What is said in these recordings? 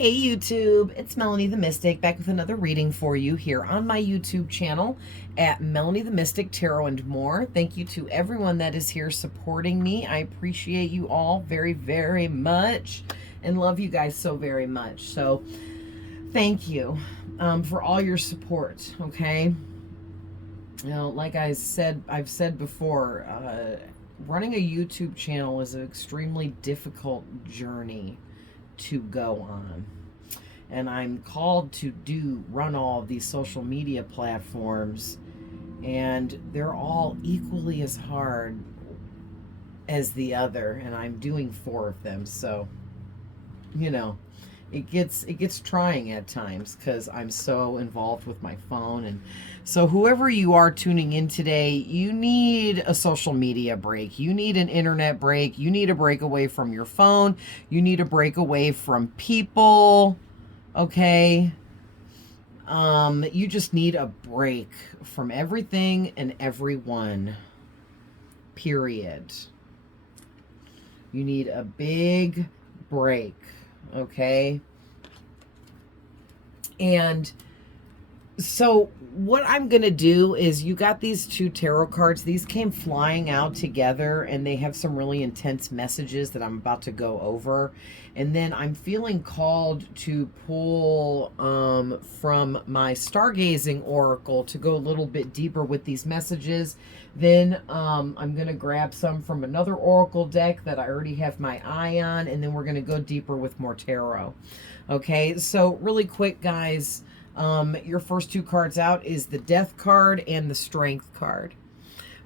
Hey YouTube, it's Melanie the Mystic back with another reading for you here on my YouTube channel at Melanie the Mystic Tarot and More. Thank you to everyone that is here supporting me. I appreciate you all very, very much and love you guys so very much. So thank you for all your support, okay? You know, like I've said before, running a YouTube channel is an extremely difficult journey to go on. And I'm called to run all of these social media platforms, and they're all equally as hard as the other, and I'm doing 4 of them. So, you know, it gets trying at times because I'm so involved with my phone. And so whoever you are tuning in today, you need a social media break, you need an internet break, you need a break away from your phone, you need a break away from people, okay? You just need a break from everything and everyone, period. You need a big break, okay? And so what I'm going to do is, you got these 2 tarot cards. These came flying out together, and they have some really intense messages that I'm about to go over. And then I'm feeling called to pull from my Stargazing Oracle to go a little bit deeper with these messages. Then I'm going to grab some from another Oracle deck that I already have my eye on, and then we're going to go deeper with more tarot. Okay, so really quick, guys. Your first 2 cards out is the Death card and the Strength card.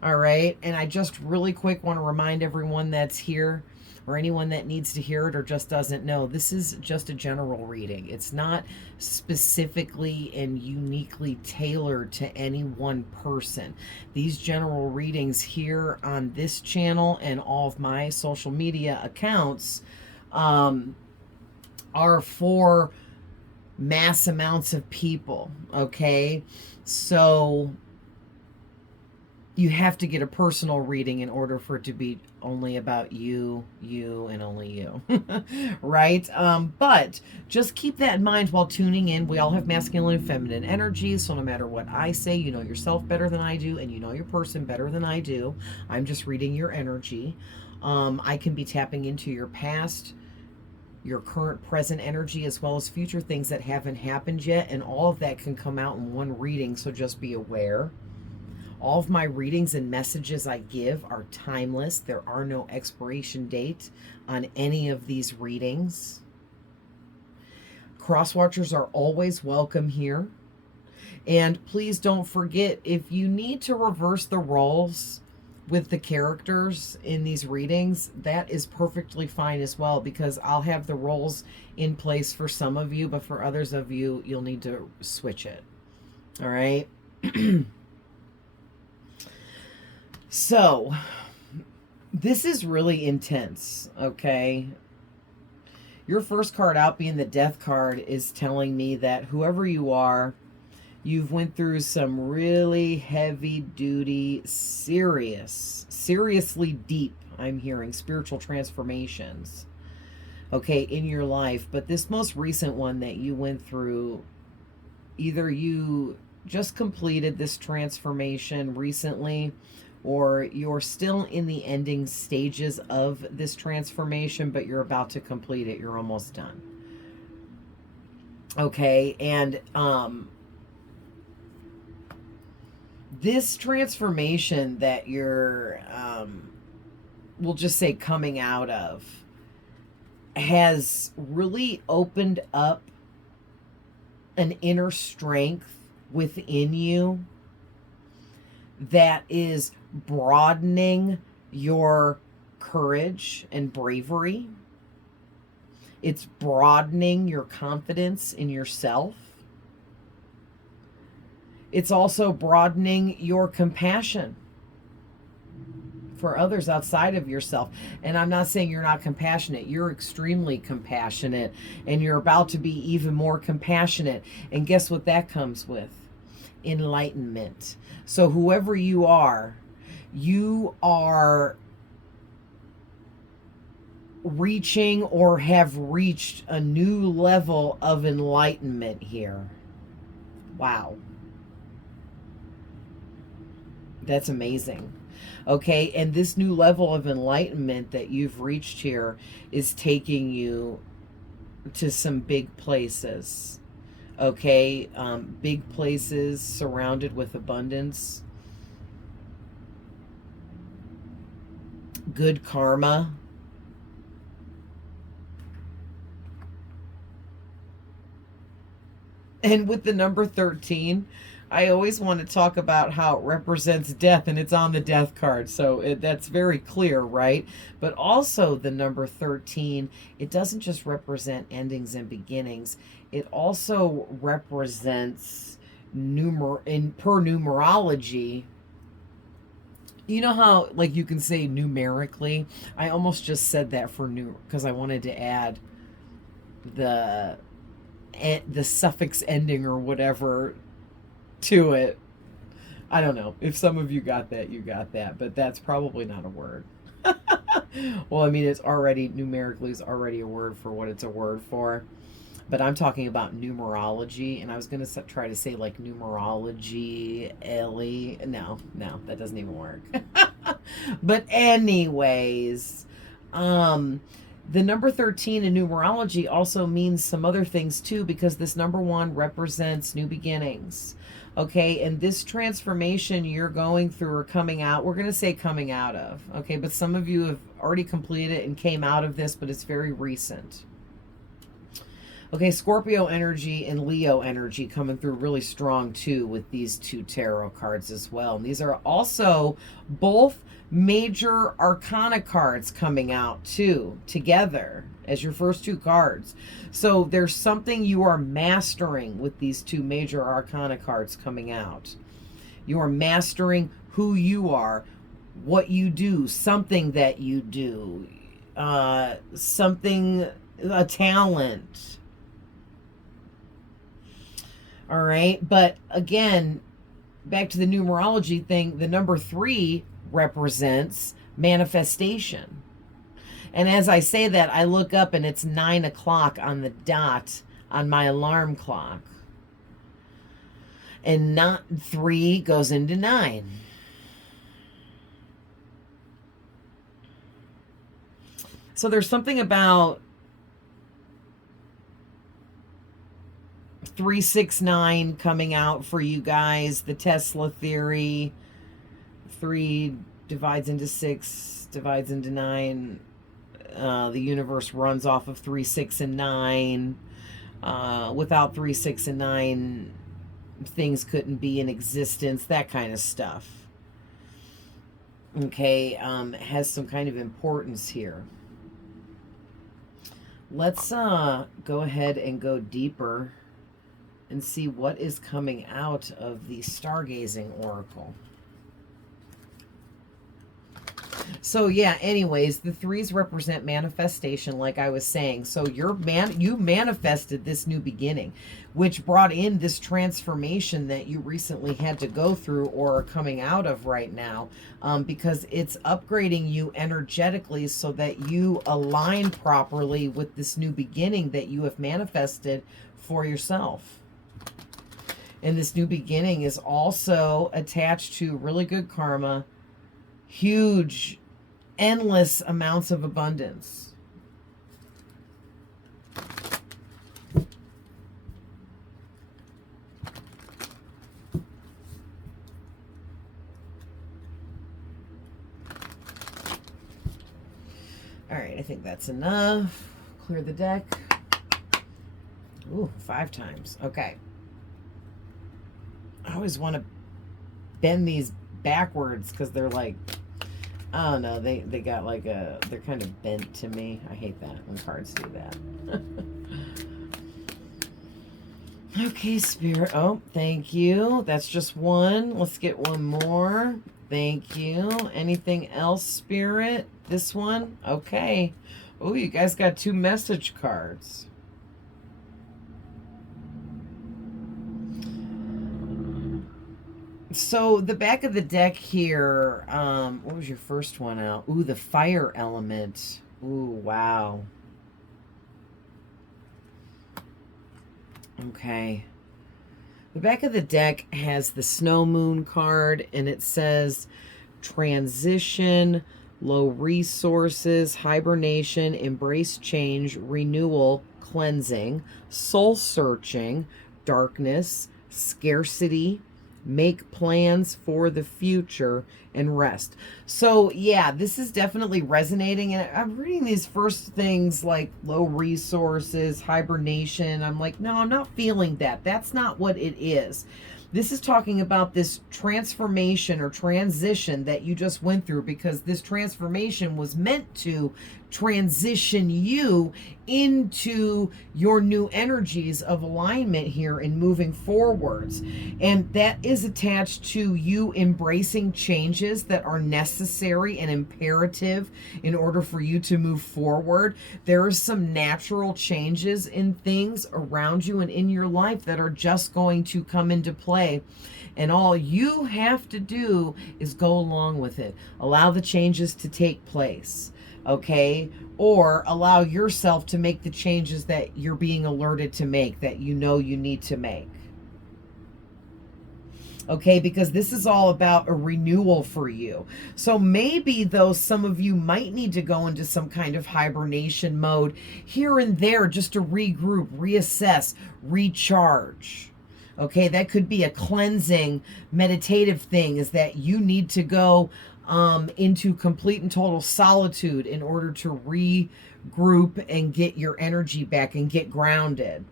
All right. And I just really quick want to remind everyone that's here, or anyone that needs to hear it or just doesn't know, this is just a general reading. It's not specifically and uniquely tailored to any one person. These general readings here on this channel and all of my social media accounts are for mass amounts of people, okay? So you have to get a personal reading in order for it to be only about you, and only you, right? But just keep that in mind while tuning in. We all have masculine and feminine energy, so no matter what I say, you know yourself better than I do, and you know your person better than I do. I'm just reading your energy. I can be tapping into your past, your current present energy, as well as future things that haven't happened yet, and all of that can come out in one reading, so just be aware. All of my readings and messages I give are timeless. There are no expiration date on any of these readings. Cross watchers are always welcome here. And please don't forget, if you need to reverse the roles with the characters in these readings, that is perfectly fine as well, because I'll have the roles in place for some of you, but for others of you, you'll need to switch it. All right. So this is really intense, okay? Your first card out, being the Death card, is telling me that whoever you are, you've went through some really heavy duty, seriously deep, I'm hearing, spiritual transformations, okay, in your life. But this most recent one that you went through, either you just completed this transformation recently, or you're still in the ending stages of this transformation, but you're about to complete it. You're almost done. Okay, and this transformation that you're, we'll just say, coming out of, has really opened up an inner strength within you that is broadening your courage and bravery. It's broadening your confidence in yourself. It's also broadening your compassion for others outside of yourself. And I'm not saying you're not compassionate. You're extremely compassionate, and you're about to be even more compassionate. And guess what that comes with? Enlightenment. So whoever you are reaching or have reached a new level of enlightenment here. Wow. That's amazing. Okay, and this new level of enlightenment that you've reached here is taking you to some big places. Okay, big places surrounded with abundance, good karma. And with the number 13, I always want to talk about how it represents death, and it's on the death card. So that's very clear, right? But also the number 13, it doesn't just represent endings and beginnings. It also represents per numerology. You know how, like, you can say numerically? I almost just said that for new because I wanted to add the suffix ending or whatever to it. I don't know. If some of you got that, you got that, but that's probably not a word. Well, I mean, it's already, numerically is already a word for what it's a word for. But I'm talking about numerology, and I was going to try to say like numerology, Ellie. No, that doesn't even work. But anyways, the number 13 in numerology also means some other things too, because this number 1 represents new beginnings. Okay, and this transformation you're going through or coming out, we're going to say coming out of. Okay, but some of you have already completed it and came out of this, but it's very recent. Okay, Scorpio energy and Leo energy coming through really strong too with these 2 tarot cards as well. And these are also both major arcana cards coming out too together as your first 2 cards. So there's something you are mastering with these 2 major arcana cards coming out. You are mastering who you are, what you do, something that you do, something, a talent. All right. But again, back to the numerology thing, the number 3 represents manifestation. And as I say that, I look up and it's 9 o'clock on the dot on my alarm clock. And not 3 goes into 9. So there's something about 369 coming out for you guys, the Tesla theory. 3 divides into 6, divides into 9. The universe runs off of 3, 6, and 9. Without 3, 6, and 9, things couldn't be in existence, that kind of stuff. Okay, has some kind of importance here. Let's go ahead and go deeper and see what is coming out of the Stargazing Oracle. So yeah, anyways, the 3s represent manifestation, like I was saying. So you manifested this new beginning, which brought in this transformation that you recently had to go through or are coming out of right now, because it's upgrading you energetically so that you align properly with this new beginning that you have manifested for yourself. And this new beginning is also attached to really good karma, huge, endless amounts of abundance. All right, I think that's enough. Clear the deck. Ooh, 5 times. Okay. I always want to bend these backwards because they're like, I don't know, they got like they're kind of bent to me. I hate that when cards do that. Okay, Spirit. Oh, thank you. That's just 1. Let's get 1 more. Thank you. Anything else, Spirit? This one? Okay. Oh, you guys got 2 message cards. So the back of the deck here, what was your first one out? Ooh, the fire element Ooh, wow. Okay. The back of the deck has the Snow Moon card, and it says transition, low resources, hibernation, embrace change, renewal, cleansing, soul searching, darkness, scarcity, make plans for the future, and rest. So yeah, this is definitely resonating, and I'm reading these first things like low resources, hibernation. I'm like, no, I'm not feeling that. That's not what it is. This is talking about this transformation or transition that you just went through, because this transformation was meant to transition you into your new energies of alignment here and moving forwards. And that is attached to you embracing changes that are necessary and imperative in order for you to move forward. There are some natural changes in things around you and in your life that are just going to come into play. And all you have to do is go along with it. Allow the changes to take place, okay? Or allow yourself to make the changes that you're being alerted to make, that you know you need to make. Okay, because this is all about a renewal for you. So maybe, though, some of you might need to go into some kind of hibernation mode here and there just to regroup, reassess, recharge. Okay, that could be a cleansing, meditative thing, is that you need to go into complete and total solitude in order to regroup and get your energy back and get grounded.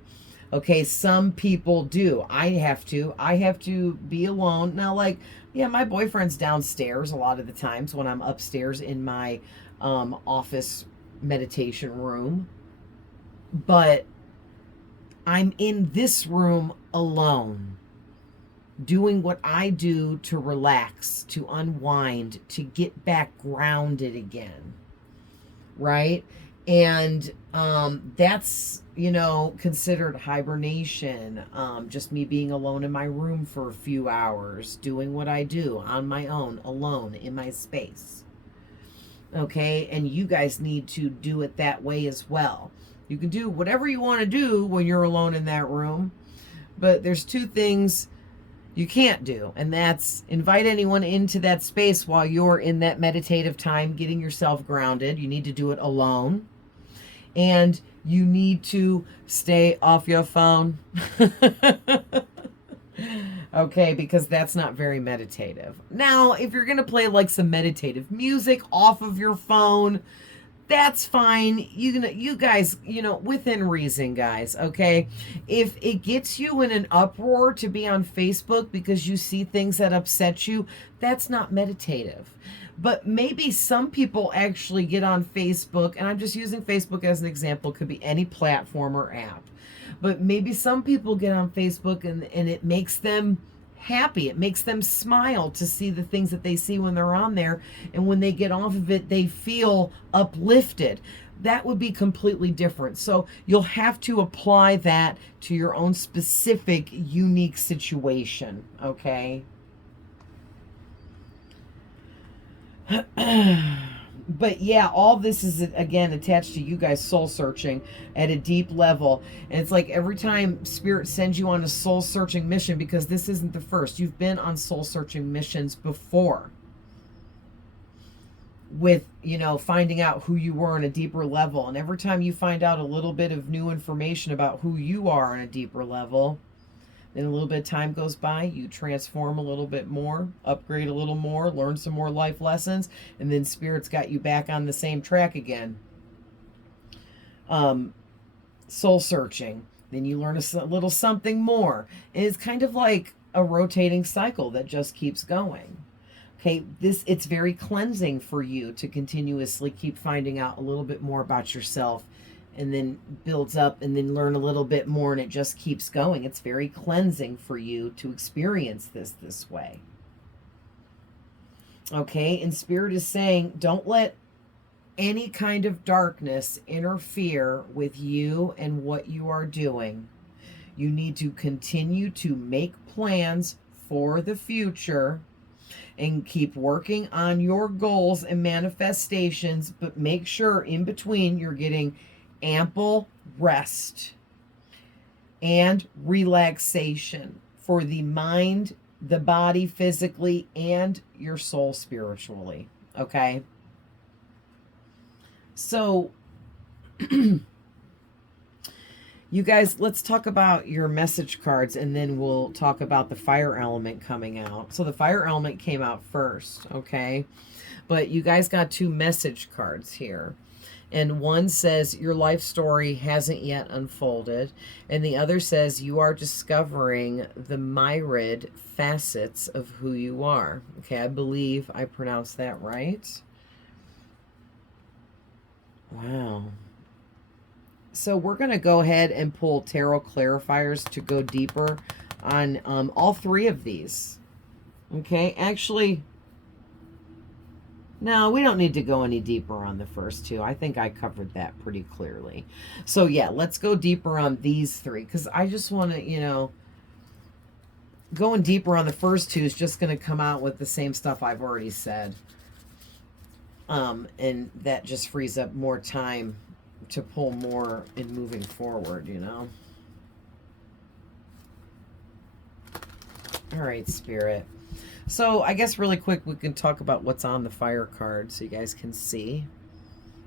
Okay, some people do. I have to be alone. Now, like, yeah, my boyfriend's downstairs a lot of the times when I'm upstairs in my office meditation room. But I'm in this room alone, doing what I do to relax, to unwind, to get back grounded again. Right? And that's, considered hibernation. Just me being alone in my room for a few hours, doing what I do on my own, alone in my space. Okay? And you guys need to do it that way as well. You can do whatever you want to do when you're alone in that room, but there's two things you can't do, and that's invite anyone into that space while you're in that meditative time getting yourself grounded. You need to do it alone, and you need to stay off your phone. Okay, because that's not very meditative. Now, if you're gonna play like some meditative music off of your phone, that's fine. You guys, within reason, guys, okay? If it gets you in an uproar to be on Facebook because you see things that upset you, that's not meditative. But maybe some people actually get on Facebook, and I'm just using Facebook as an example, it could be any platform or app. But maybe some people get on Facebook and it makes them happy. It makes them smile to see the things that they see when they're on there. And when they get off of it, they feel uplifted. That would be completely different. So you'll have to apply that to your own specific, unique situation, okay? But yeah, all this is, again, attached to you guys soul searching at a deep level. And it's like every time Spirit sends you on a soul searching mission, because this isn't the first. You've been on soul searching missions before with, finding out who you were on a deeper level. And every time you find out a little bit of new information about who you are on a deeper level, then a little bit of time goes by, you transform a little bit more, upgrade a little more, learn some more life lessons, and then Spirit's got you back on the same track again. Soul searching. Then you learn a little something more. And it's kind of like a rotating cycle that just keeps going. Okay, it's very cleansing for you to continuously keep finding out a little bit more about yourself, and then builds up, and then learn a little bit more, and it just keeps going. It's very cleansing for you to experience this way. Okay, and Spirit is saying, don't let any kind of darkness interfere with you and what you are doing. You need to continue to make plans for the future, and keep working on your goals and manifestations, but make sure in between you're getting ample rest and relaxation for the mind, the body physically, and your soul spiritually. Okay? So, you guys, let's talk about your message cards and then we'll talk about the fire element coming out. So, the fire element came out first, okay? But you guys got 2 message cards here. And one says your life story hasn't yet unfolded. And the other says you are discovering the myriad facets of who you are. Okay, I believe I pronounced that right. Wow. So we're going to go ahead and pull tarot clarifiers to go deeper on all 3 of these. Okay, actually, no, we don't need to go any deeper on the first 2. I think I covered that pretty clearly. So yeah, let's go deeper on these 3 because I just want to, going deeper on the first 2 is just going to come out with the same stuff I've already said. And that just frees up more time to pull more in moving forward, All right, Spirit. So I guess really quick, we can talk about what's on the fire card so you guys can see.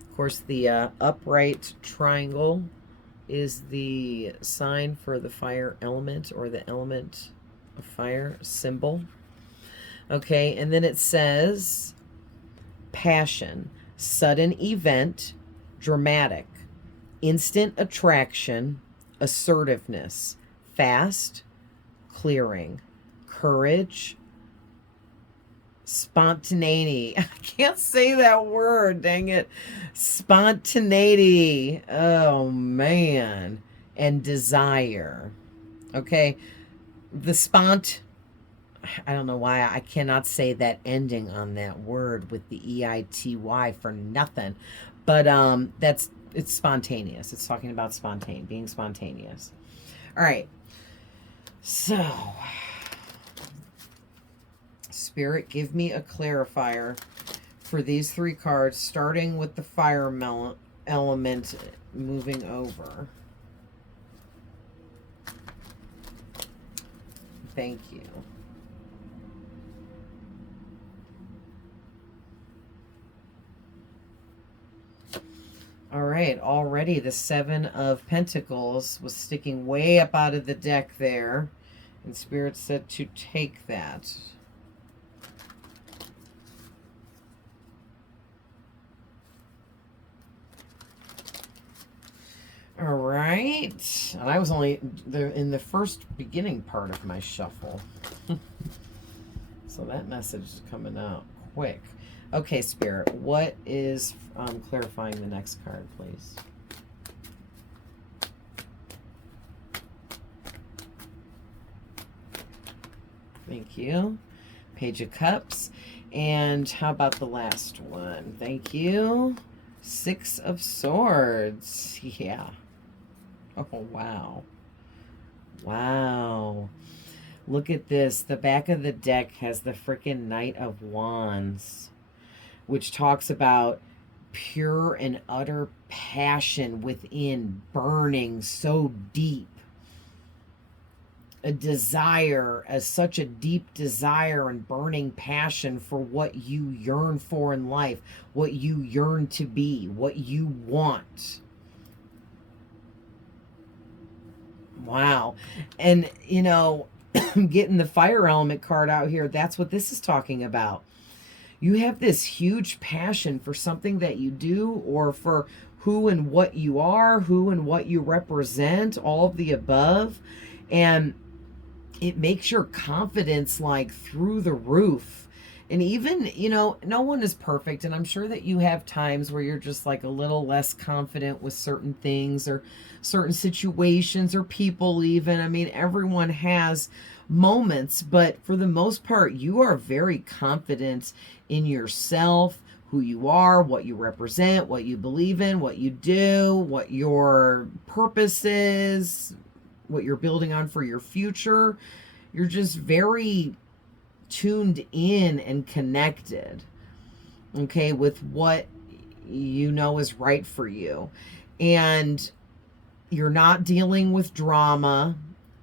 Of course, the upright triangle is the sign for the fire element or the element of fire symbol. Okay, and then it says passion, sudden event, dramatic, instant attraction, assertiveness, fast, clearing, courage, spontaneity. I can't say that word, dang it. Spontaneity. Oh, man. And desire. Okay. The I don't know why I cannot say that ending on that word with the EITY for nothing. But it's spontaneous. It's talking about being spontaneous. All right. So, Spirit, give me a clarifier for these 3 cards, starting with the fire element, moving over. Thank you. All right, already the 7 of Pentacles was sticking way up out of the deck there. And Spirit said to take that. All right. And I was only in the first beginning part of my shuffle. So that message is coming out quick. Okay, Spirit, what is clarifying the next card, please? Thank you. Page of Cups. And how about the last one? Thank you. 6 of Swords. Yeah. Oh, wow. Wow. Look at this. The back of the deck has the freaking Knight of Wands, which talks about pure and utter passion within, burning so deep. A desire, such a deep desire and burning passion for what you yearn for in life, what you yearn to be, what you want. Wow. And, getting the fire element card out here, that's what this is talking about. You have this huge passion for something that you do, or for who and what you are, who and what you represent, all of the above. And it makes your confidence like through the roof. And even, no one is perfect. And I'm sure that you have times where you're just like a little less confident with certain things or certain situations or people even. I mean, everyone has moments, but for the most part, you are very confident in yourself, who you are, what you represent, what you believe in, what you do, what your purpose is, what you're building on for your future. You're just very tuned in and connected, okay, with what you know is right for you. And you're not dealing with drama,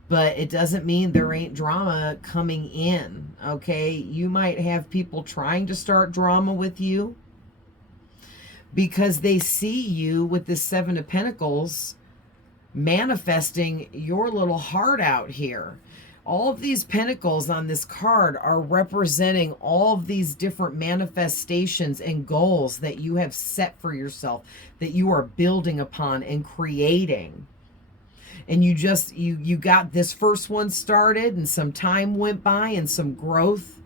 but it doesn't mean there ain't drama coming in, okay? You might have people trying to start drama with you because they see you with the Seven of Pentacles manifesting your little heart out here. All of these pentacles on this card are representing all of these different manifestations and goals that you have set for yourself, that you are building upon and creating. And you got this first one started, and some time went by and some growth,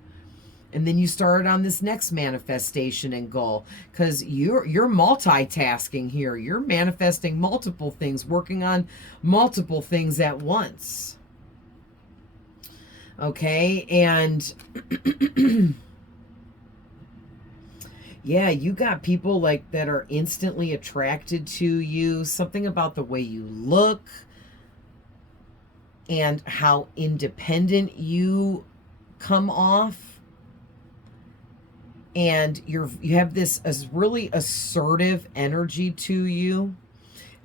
and then you started on this next manifestation and goal, because you're multitasking here. You're manifesting multiple things, working on multiple things at once. Okay, and yeah, you got people like that are instantly attracted to you. Something about the way you look and how independent you come off. And you have this really assertive energy to you.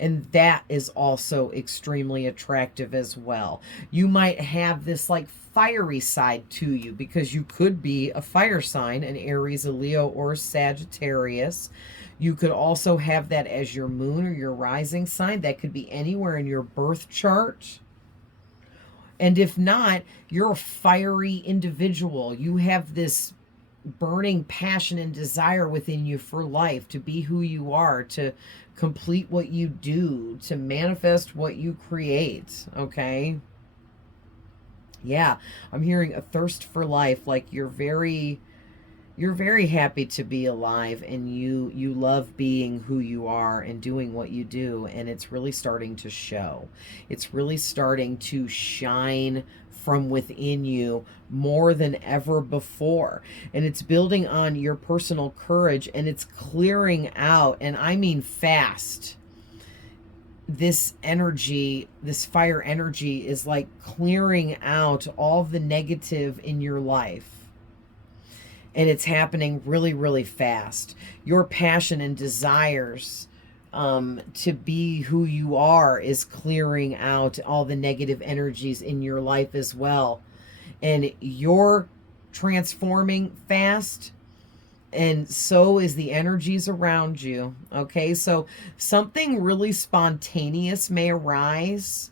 And that is also extremely attractive as well. You might have this like fiery side to you because you could be a fire sign, an Aries, a Leo, or a Sagittarius. You could also have that as your moon or your rising sign. That could be anywhere in your birth chart. And if not, you're a fiery individual. You have this burning passion and desire within you for life, to be who you are, to complete what you do, to manifest what you create, okay? Yeah, I'm hearing a thirst for life, like you're very happy to be alive, and you love being who you are and doing what you do, and it's really starting to show. It's really starting to shine from within you more than ever before. And it's building on your personal courage, and it's clearing out, and I mean fast. This energy, this fire energy, is like clearing out all the negative in your life. And it's happening really, really fast. Your passion and desires to be who you are is clearing out all the negative energies in your life as well. And you're transforming fast, and so is the energies around you. Okay, so something really spontaneous may arise.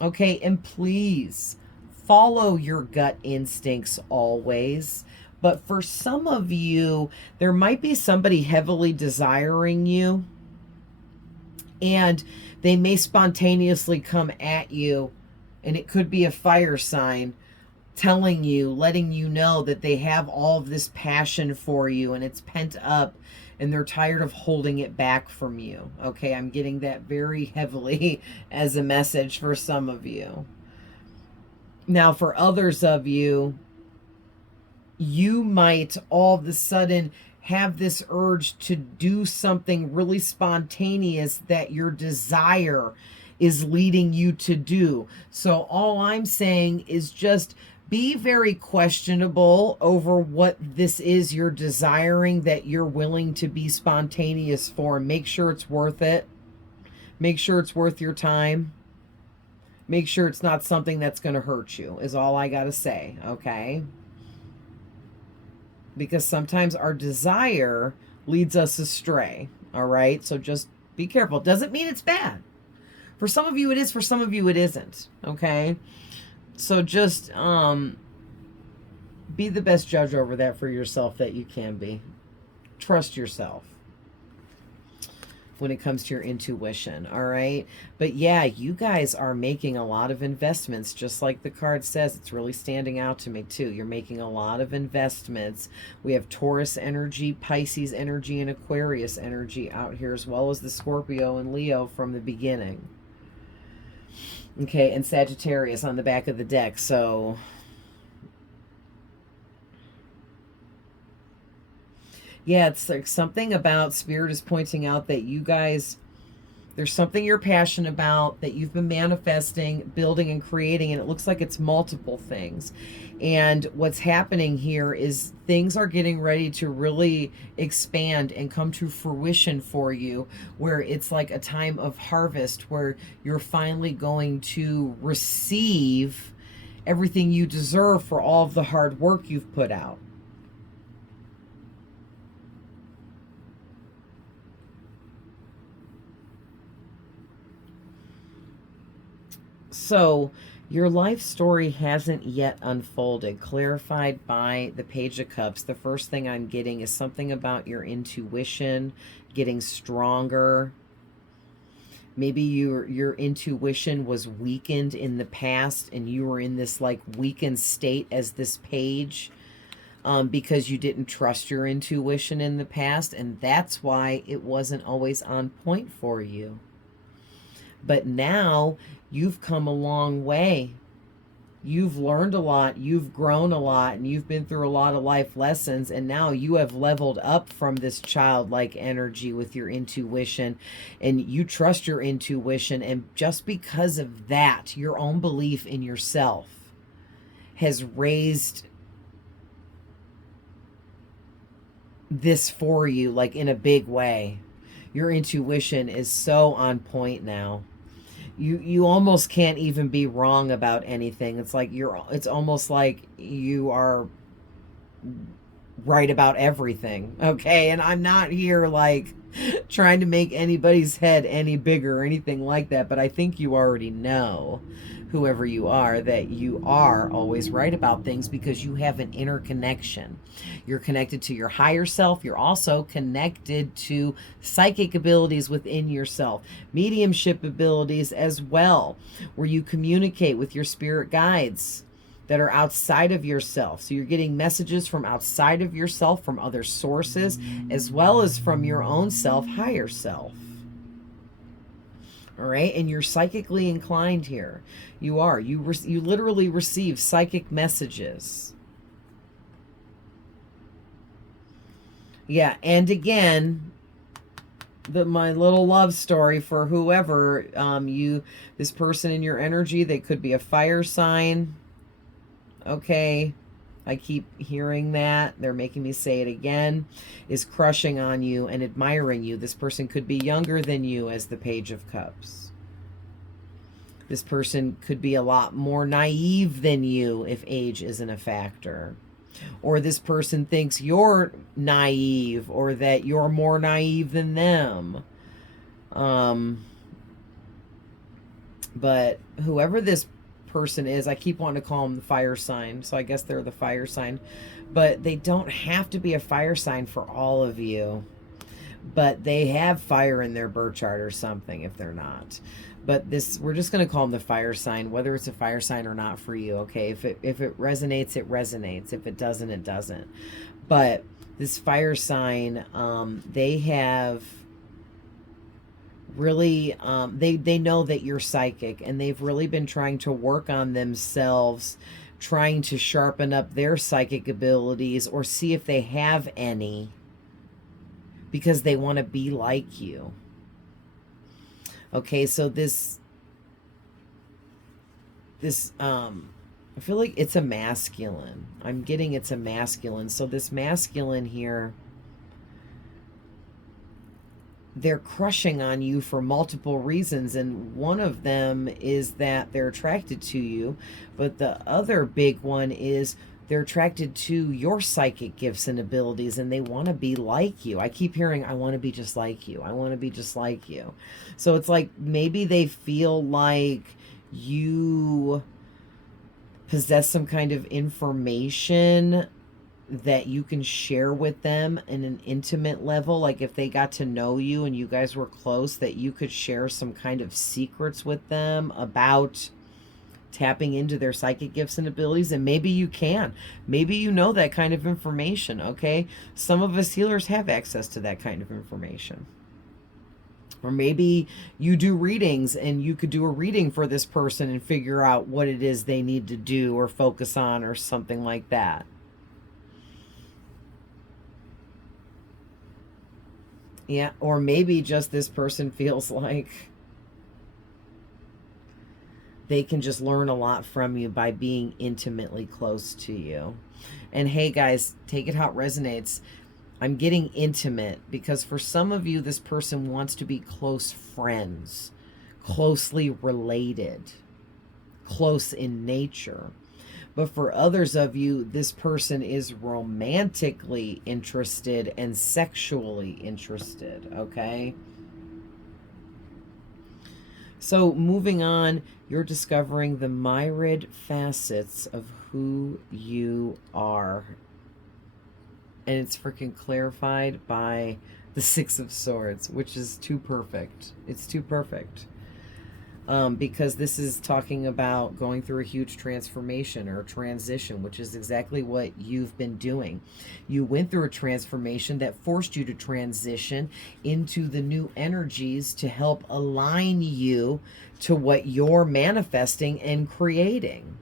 Okay, and please follow your gut instincts always. But for some of you, there might be somebody heavily desiring you, and they may spontaneously come at you, and it could be a fire sign telling you, letting you know that they have all of this passion for you, and it's pent up, and they're tired of holding it back from you. Okay, I'm getting that very heavily as a message for some of you. Now, for others of you, you might all of a sudden have this urge to do something really spontaneous that your desire is leading you to do. So all I'm saying is just be very questionable over what this is you're desiring, that you're willing to be spontaneous for. Make sure it's worth it. Make sure it's worth your time. Make sure it's not something that's going to hurt you, is all I got to say, okay? Because sometimes our desire leads us astray, all right? So just be careful. Doesn't mean it's bad. For some of you it is, for some of you it isn't, okay? So just be the best judge over that for yourself that you can be. Trust yourself when it comes to your intuition, all right? But yeah, you guys are making a lot of investments, just like the card says. It's really standing out to me too. You're making a lot of investments. We have Taurus energy, Pisces energy, and Aquarius energy out here, as well as the Scorpio and Leo from the beginning. Okay, and Sagittarius on the back of the deck. So yeah, it's like something about Spirit is pointing out that you guys, There's something you're passionate about that you've been manifesting, building, and creating, and it looks like it's multiple things. And what's happening here is things are getting ready to really expand and come to fruition for you, where it's like a time of harvest, where you're finally going to receive everything you deserve for all of the hard work you've put out. So your life story hasn't yet unfolded, clarified by the Page of Cups. The first thing I'm getting is something about your intuition getting stronger. Maybe your intuition was weakened in the past and you were in this like weakened state as this page, because you didn't trust your intuition in the past, and that's why it wasn't always on point for you. But now you've come a long way. You've learned a lot, you've grown a lot, and you've been through a lot of life lessons, and now you have leveled up from this childlike energy with your intuition, and you trust your intuition, and just because of that, your own belief in yourself has raised this for you, like in a big way. Your intuition is so on point now. You almost can't even be wrong about anything. It's like it's almost like you are right about everything. Okay? And I'm not here like trying to make anybody's head any bigger or anything like that, but I think you already know, whoever you are, that you are always right about things because you have an inner connection. You're connected to your higher self. You're also connected to psychic abilities within yourself, mediumship abilities as well, where you communicate with your spirit guides that are outside of yourself. So you're getting messages from outside of yourself, from other sources, as well as from your own self, higher self. All right, and you're psychically inclined here. You are. You literally receive psychic messages. Yeah, and again, my little love story for whoever, this person in your energy, they could be a fire sign. Okay, I keep hearing that. They're making me say it again. Is crushing on you and admiring you. This person could be younger than you as the Page of Cups. This person could be a lot more naive than you if age isn't a factor. Or this person thinks you're naive or that you're more naive than them. But whoever this person is, I keep wanting to call them the fire sign, so I guess they're the fire sign, but they don't have to be a fire sign for all of you, but they have fire in their birth chart or something if they're not. But we're just going to call them the fire sign, whether it's a fire sign or not for you. Okay, if it resonates, it resonates. If it doesn't, it doesn't. But this fire sign, they have really, they know that you're psychic, and they've really been trying to work on themselves, trying to sharpen up their psychic abilities or see if they have any, because they want to be like you. Okay, so this I feel like it's a masculine. I'm getting it's a masculine. So this masculine here, they're crushing on you for multiple reasons, and one of them is that they're attracted to you, but the other big one is they're attracted to your psychic gifts and abilities, and they want to be like you. I keep hearing, I want to be just like you. I want to be just like you. So it's like maybe they feel like you possess some kind of information that you can share with them in an intimate level. Like if they got to know you and you guys were close, that you could share some kind of secrets with them about tapping into their psychic gifts and abilities. And maybe you can. Maybe you know that kind of information, okay? Some of us healers have access to that kind of information. Or maybe you do readings and you could do a reading for this person and figure out what it is they need to do or focus on or something like that. Yeah, or maybe just this person feels like they can just learn a lot from you by being intimately close to you. And hey, guys, take it how it resonates. I'm getting intimate because for some of you, this person wants to be close friends, closely related, close in nature. But for others of you, this person is romantically interested and sexually interested, okay? So moving on, you're discovering the myriad facets of who you are. And it's freaking clarified by the Six of Swords, which is too perfect. It's too perfect. Because this is talking about going through a huge transformation or transition, which is exactly what you've been doing. You went through a transformation that forced you to transition into the new energies to help align you to what you're manifesting and creating.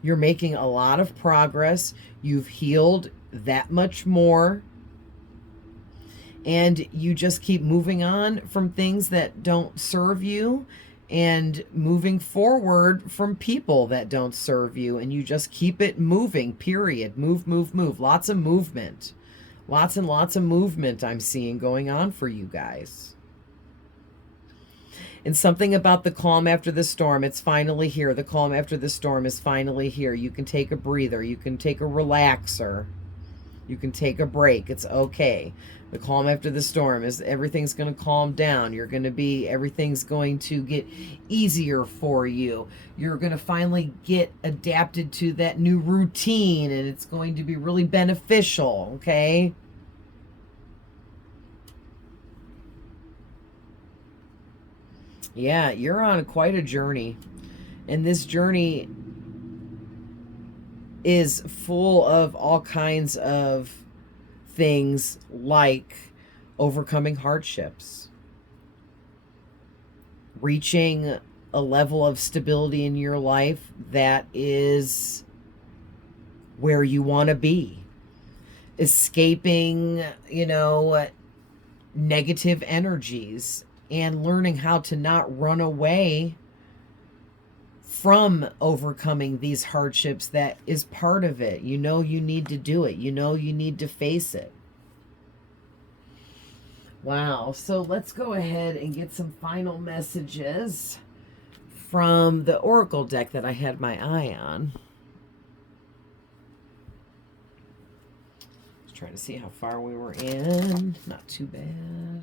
You're making a lot of progress. You've healed that much more. And you just keep moving on from things that don't serve you and moving forward from people that don't serve you. And you just keep it moving, period. Move, move, move. Lots of movement. Lots and lots of movement I'm seeing going on for you guys. And something about the calm after the storm, it's finally here. The calm after the storm is finally here. You can take a breather. You can take a relaxer. You can take a break. It's okay. The calm after the storm is everything's going to calm down. Everything's going to get easier for you. You're going to finally get adapted to that new routine, and it's going to be really beneficial, okay? Yeah, you're on quite a journey. And this journey is full of all kinds of things like overcoming hardships, reaching a level of stability in your life that is where you want to be, escaping, negative energies and learning how to not run away from overcoming these hardships. That is part of it. You need to do it. You need to face it. Wow. So let's go ahead and get some final messages from the Oracle deck that I had my eye on. Just trying to see how far we were in. Not too bad.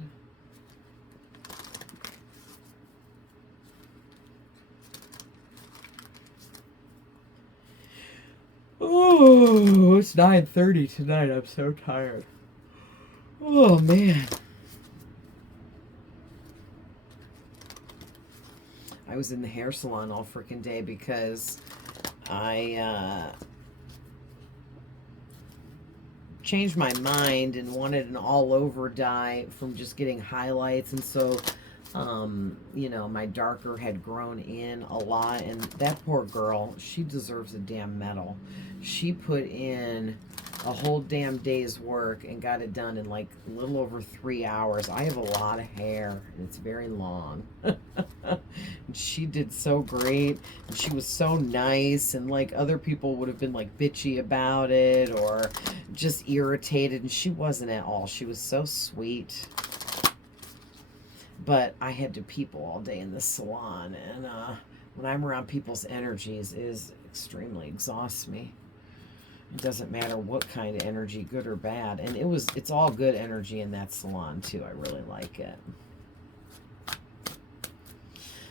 Oh, it's 9:30 tonight. I'm so tired. Oh, man. I was in the hair salon all freaking day because I changed my mind and wanted an all-over dye from just getting highlights. And so, my darker had grown in a lot. And that poor girl, she deserves a damn medal. She put in a whole damn day's work and got it done in like a little over 3 hours. I have a lot of hair and it's very long. She did so great, and she was so nice, and like other people would have been like bitchy about it or just irritated, and she wasn't at all. She was so sweet. But I had to people all day in the salon, and when I'm around people's energies, it is extremely exhausts me. It doesn't matter what kind of energy, good or bad. And it's all good energy in that salon too. I really like it.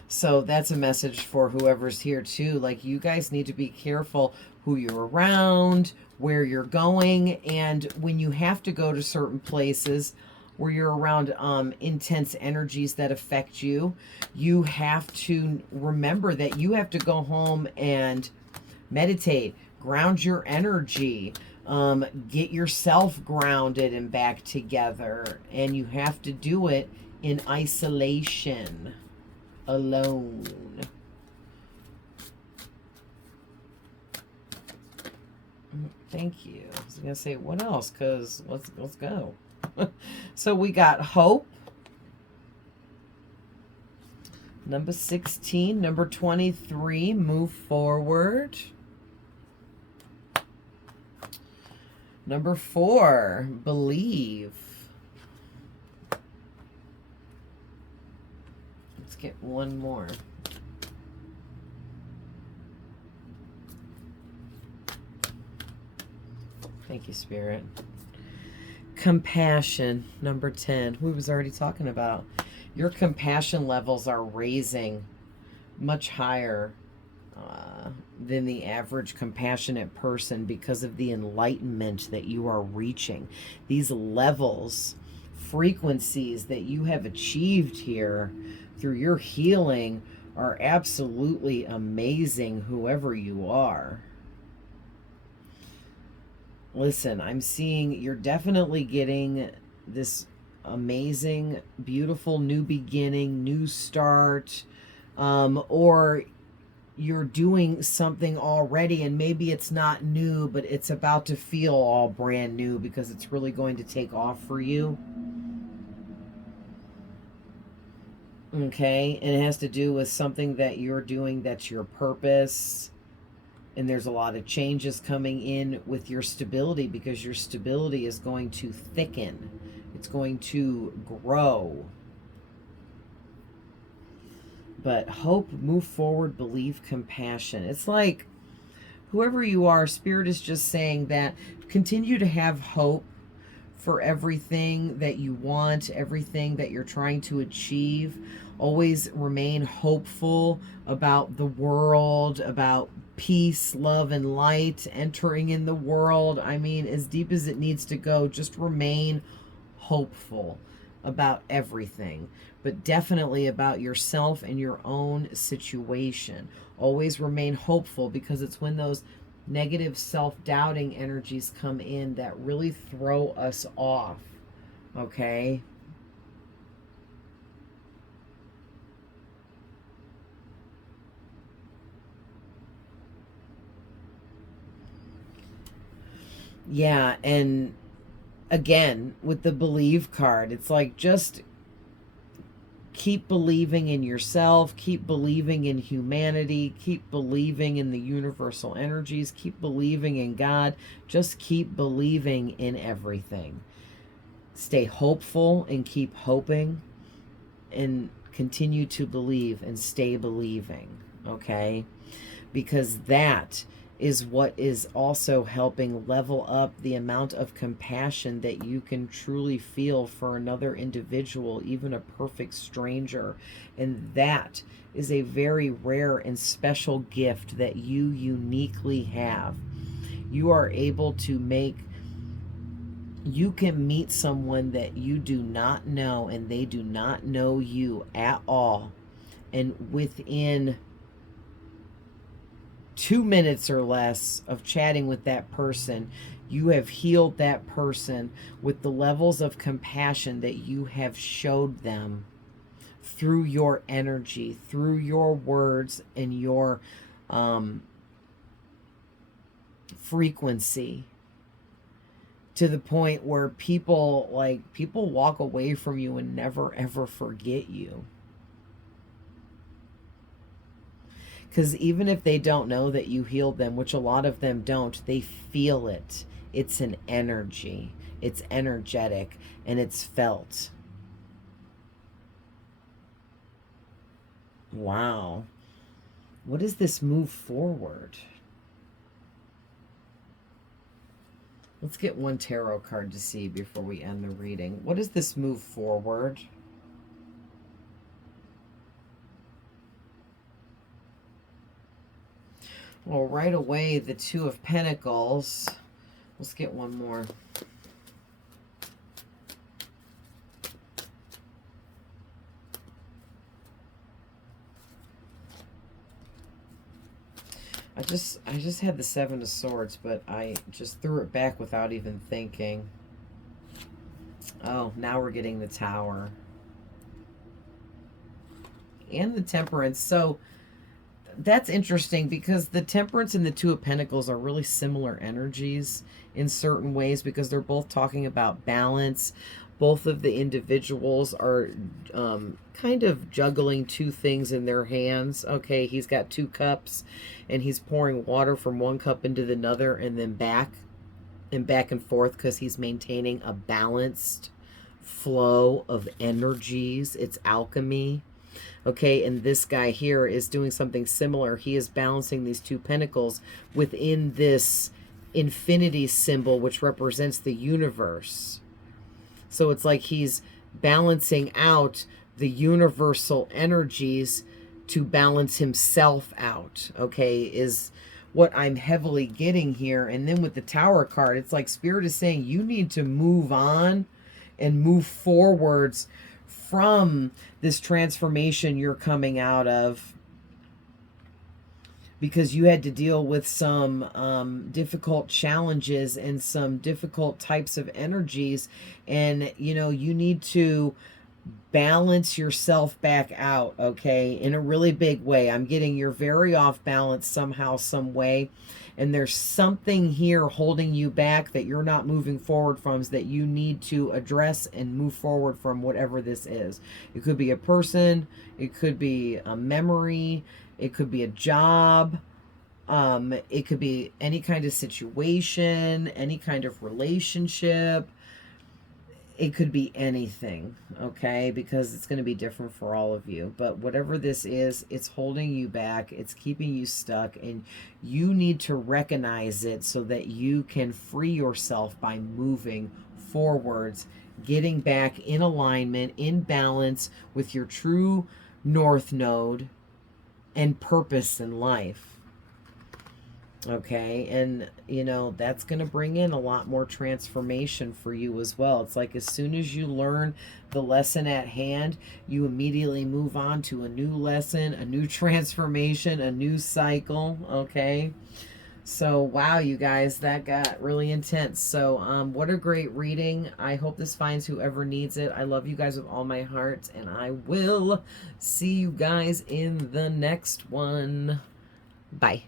So that's a message for whoever's here too. Like, you guys need to be careful who you're around, where you're going, and when you have to go to certain places where you're around intense energies that affect you, you have to remember that you have to go home and meditate, ground your energy, get yourself grounded and back together, and you have to do it in isolation, alone. Thank you. I was going to say, what else? Because let's go. So we got hope. Number 16. Number 23, move forward. Number 4, believe. Let's get one more. Thank you, Spirit. Compassion, number 10. We was already talking about. Your compassion levels are raising much higher than the average compassionate person because of the enlightenment that you are reaching. These levels, frequencies that you have achieved here through your healing are absolutely amazing, whoever you are. Listen, I'm seeing you're definitely getting this amazing, beautiful new beginning, new start, or you're doing something already and maybe it's not new, but it's about to feel all brand new because it's really going to take off for you. Okay, and it has to do with something that you're doing that's your purpose. And there's a lot of changes coming in with your stability because your stability is going to thicken. It's going to grow. But hope, move forward, believe, compassion. It's like whoever you are, Spirit is just saying that continue to have hope for everything that you want, everything that you're trying to achieve. Always remain hopeful about the world, about peace, love, and light entering in the world. I mean, as deep as it needs to go, just remain hopeful about everything, but definitely about yourself and your own situation. Always remain hopeful because it's when those negative self-doubting energies come in that really throw us off. Okay? Yeah, and again, with the believe card, it's like just keep believing in yourself, keep believing in humanity, keep believing in the universal energies, keep believing in God, just keep believing in everything. Stay hopeful and keep hoping and continue to believe and stay believing, okay? Because that is what is also helping level up the amount of compassion that you can truly feel for another individual, even a perfect stranger. And that is a very rare and special gift that you uniquely have. You are able to you can meet someone that you do not know and they do not know you at all. And within 2 minutes or less of chatting with that person, you have healed that person with the levels of compassion that you have showed them through your energy, through your words and your frequency, to the point where people walk away from you and never ever forget you. Because even if they don't know that you healed them, which a lot of them don't, they feel it. It's an energy. It's energetic and it's felt. Wow. What is this move forward? Let's get one tarot card to see before we end the reading. What is this move forward? Well, right away, the Two of Pentacles. Let's get one more. I just had the Seven of Swords, but I just threw it back without even thinking. Oh, now we're getting the Tower. And the Temperance. So that's interesting because the Temperance and the Two of Pentacles are really similar energies in certain ways because they're both talking about balance. Both of the individuals are kind of juggling two things in their hands. Okay, he's got two cups and he's pouring water from one cup into the other and then back and forth because he's maintaining a balanced flow of energies. It's alchemy. Okay, and this guy here is doing something similar. He is balancing these two pentacles within this infinity symbol, which represents the universe. So it's like he's balancing out the universal energies to balance himself out, okay, is what I'm heavily getting here. And then with the Tower card, it's like Spirit is saying you need to move on and move forwards from this transformation you're coming out of, because you had to deal with some difficult challenges and some difficult types of energies. And, you know, you need to balance yourself back out, okay, in a really big way. I'm getting you're very off balance somehow, some way. And there's something here holding you back that you're not moving forward from, that you need to address and move forward from, whatever this is. It could be a person, it could be a memory, it could be a job, it could be any kind of situation, any kind of relationship. It could be anything, okay? Because it's going to be different for all of you. But whatever this is, it's holding you back. It's keeping you stuck. And you need to recognize it so that you can free yourself by moving forwards, getting back in alignment, in balance with your true North Node and purpose in life. Okay, and you know, that's going to bring in a lot more transformation for you as well. It's like as soon as you learn the lesson at hand, you immediately move on to a new lesson, a new transformation, a new cycle. Okay, so wow, you guys, that got really intense. So what a great reading. I hope this finds whoever needs it. I love you guys with all my heart, and I will see you guys in the next one. Bye.